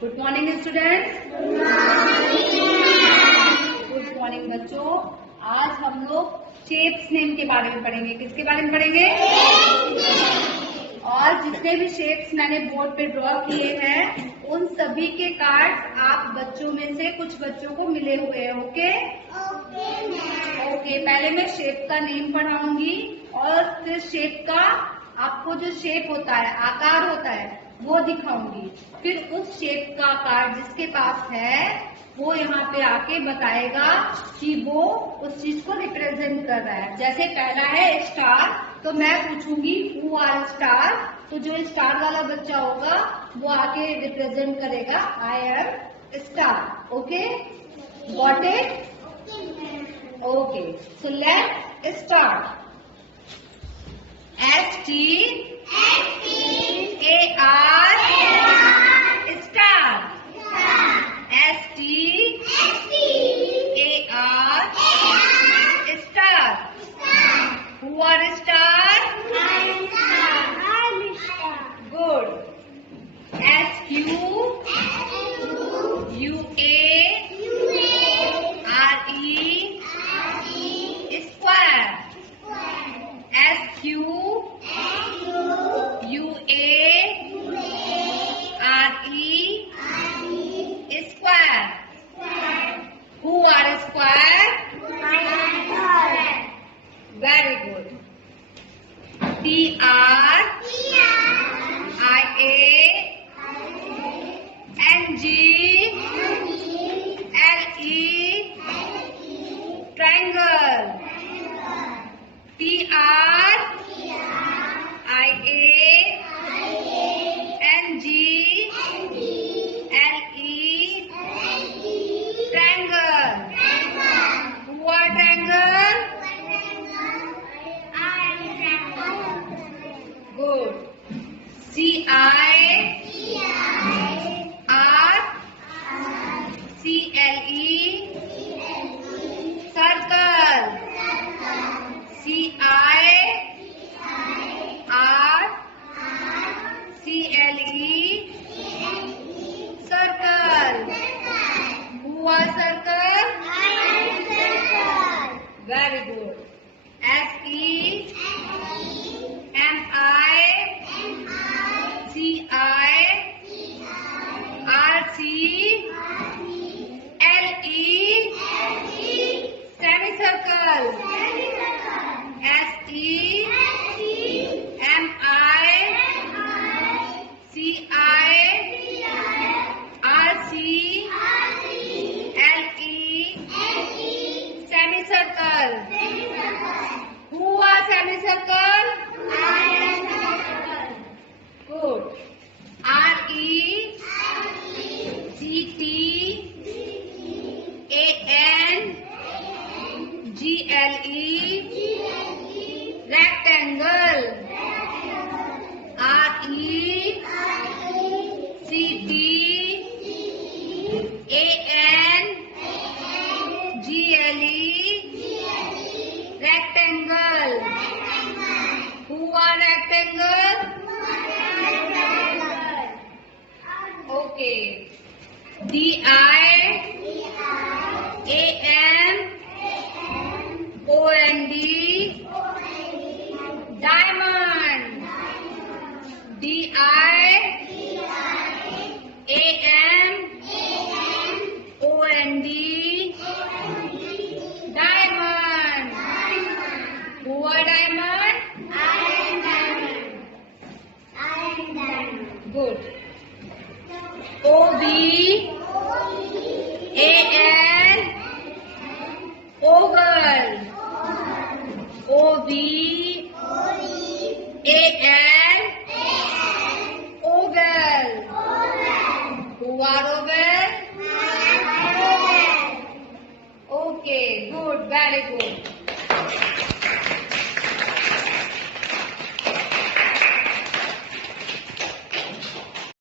Good morning students. Good morning बच्चों। आज हम लोग शेप्स नेम के बारे में पढ़ेंगे। किसके बारे में पढ़ेंगे? और जितने भी शेप्स मैंने बोर्ड पे ड्रॉ किए हैं उन सभी के कार्ड आप बच्चों में से कुछ बच्चों को मिले हुए हैं। Okay okay. पहले मैं शेप का नेम पढ़ाऊंगी और फिर शेप का आपको जो शेप होता है, आकार होता है, वो दिखाऊंगी। फिर उस शेप का कार्ड जिसके पास है वो यहाँ पे आके बताएगा कि वो उस चीज को रिप्रेजेंट कर रहा है। जैसे पहला है स्टार, तो मैं पूछूंगी हु आर स्टार, तो जो स्टार वाला बच्चा होगा वो आके रिप्रेजेंट करेगा I am star. Okay, got it? Okay, so let start. STAR star. STAR star. Who are star? Good. SQUARE square. SQUARE square. Who are square? Very good. TRIANGLE. Triangle. TRIANGLE. Triangle. Who are triangle? Good. CIRCLE. Circle. CIRCLE. Circle. Who are circle? Very good. SEMICIRCLE. Semicircle. SEMICIRCLE. Semicircle. Who are semicircle? Good. RECTANGLE. Rectangle. RECTANGLE. Rectangle. Who are rectangle? Okay. DIAMOND. Diamond. DIAMOND. Diamond. Who are diamond? Good. OVAL. Oval. OVAL. Oval. Who are oval? Okay, good, very good.